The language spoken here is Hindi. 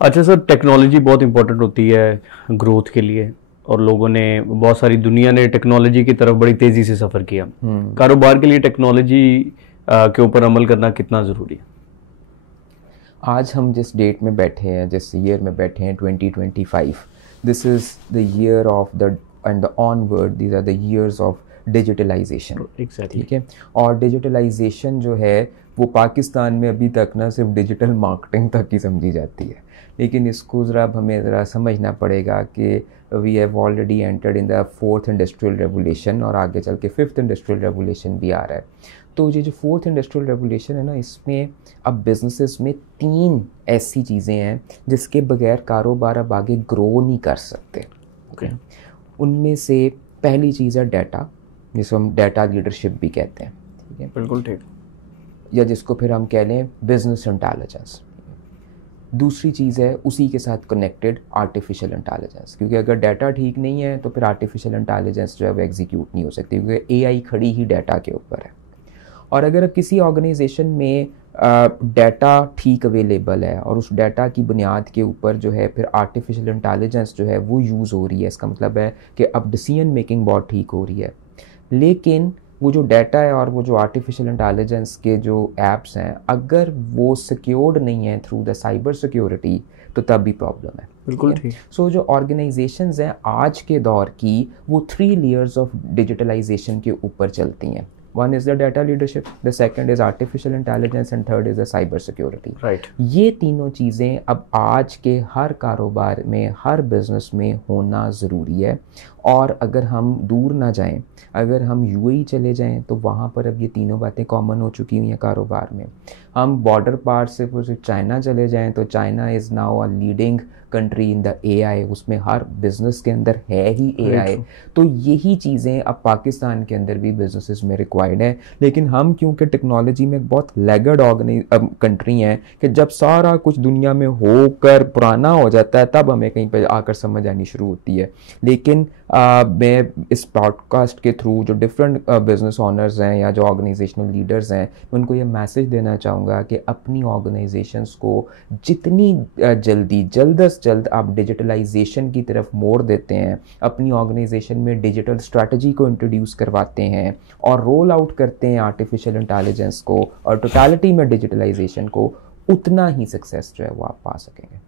अच्छा सर, टेक्नोलॉजी बहुत इंपॉर्टेंट होती है ग्रोथ के लिए, और लोगों ने, बहुत सारी दुनिया ने टेक्नोलॉजी की तरफ बड़ी तेज़ी से सफ़र किया। कारोबार के लिए टेक्नोलॉजी के ऊपर अमल करना कितना ज़रूरी है? आज हम जिस डेट में बैठे हैं, जिस ईयर में बैठे हैं, 2025, this is the year of the end the onward, these are the years of digitalization. Exactly. ठीक है। और डिजिटलाइजेशन जो है वो पाकिस्तान में अभी तक ना सिर्फ डिजिटल मार्केटिंग तक ही समझी जाती है, लेकिन इसको ज़रा हमें ज़रा समझना पड़ेगा कि we have already entered in the fourth industrial revolution, और आगे चल के फिफ्थ इंडस्ट्रियल रेवोल्यूशन भी आ रहा है। तो ये जो फोर्थ इंडस्ट्रियल रेवोल्यूशन है ना, इसमें अब बिजनेसेस में तीन ऐसी चीज़ें हैं जिसके बगैर कारोबार अब आगे ग्रो नहीं कर सकते। ओके। उनमें से पहली चीज़ है डाटा, जिसको हम डाटा लीडरशिप भी कहते हैं। ठीक है। बिल्कुल ठीक। या जिसको फिर हम कह लें बिजनेस इंटेलिजेंस। दूसरी चीज़ है उसी के साथ कनेक्टेड आर्टिफिशियल इंटेलिजेंस, क्योंकि अगर डाटा ठीक नहीं है तो फिर आर्टिफिशियल इंटेलिजेंस जो है वो एग्जीक्यूट नहीं हो सकती, क्योंकि एआई खड़ी ही डाटा के ऊपर है। और अगर किसी ऑर्गेनाइजेशन में डाटा ठीक अवेलेबल है और उस डाटा की बुनियाद के ऊपर जो है फिर आर्टिफिशियल इंटेलिजेंस जो है वो यूज़ हो रही है, इसका मतलब है कि अब डिसीजन मेकिंग बहुत ठीक हो रही है। लेकिन वो जो डाटा है और वो जो आर्टिफिशियल इंटेलिजेंस के जो एप्स हैं, अगर वो सिक्योर्ड नहीं है थ्रू द साइबर सिक्योरिटी, तो तब भी प्रॉब्लम है। बिल्कुल ठीक। सो जो ऑर्गेनाइजेशंस हैं आज के दौर की, वो 3 लेयर्स ऑफ डिजिटलाइजेशन के ऊपर चलती हैं। One is the data leadership, the second is artificial intelligence, and third is the cyber security. Right. ये तीनों चीज़ें अब आज के हर कारोबार में, हर बिजनेस में होना ज़रूरी है। और अगर हम दूर ना जाएं, अगर हम यूएई चले जाएं, तो वहाँ पर अब ये तीनों बातें कॉमन हो चुकी हुई हैं कारोबार में। हम बॉर्डर पार से चाइना चले जाएं, तो China is now a leading country in the AI, उसमें हर बिजनेस के अंदर है ही एआई। तो यही चीज़ें अब पाकिस्तान के अंदर भी बिजनेसेस में रिक्वायर्ड है। लेकिन हम क्योंकि टेक्नोलॉजी में बहुत लेगर्ड कंट्री हैं, कि जब सारा कुछ दुनिया में होकर पुराना हो जाता है तब हमें कहीं पर आकर समझ आनी शुरू होती है। लेकिन मैं इस पॉडकास्ट के थ्रू जो डिफरेंट बिजनेस ऑनर्स हैं या जो ऑर्गेनाइजेशनल लीडर्स हैं, उनको ये मैसेज देना चाहूँगा कि अपनी ऑर्गेनाइजेशंस को जितनी जल्द से जल्द आप डिजिटलाइजेशन की तरफ मोड़ देते हैं, अपनी ऑर्गेनाइजेशन में डिजिटल स्ट्रैटेजी को इंट्रोड्यूस करवाते हैं और रोल आउट करते हैं आर्टिफिशियल इंटेलिजेंस को और टोटलिटी में डिजिटलाइजेशन को, उतना ही सक्सेस जो है वो आप पा सकेंगे।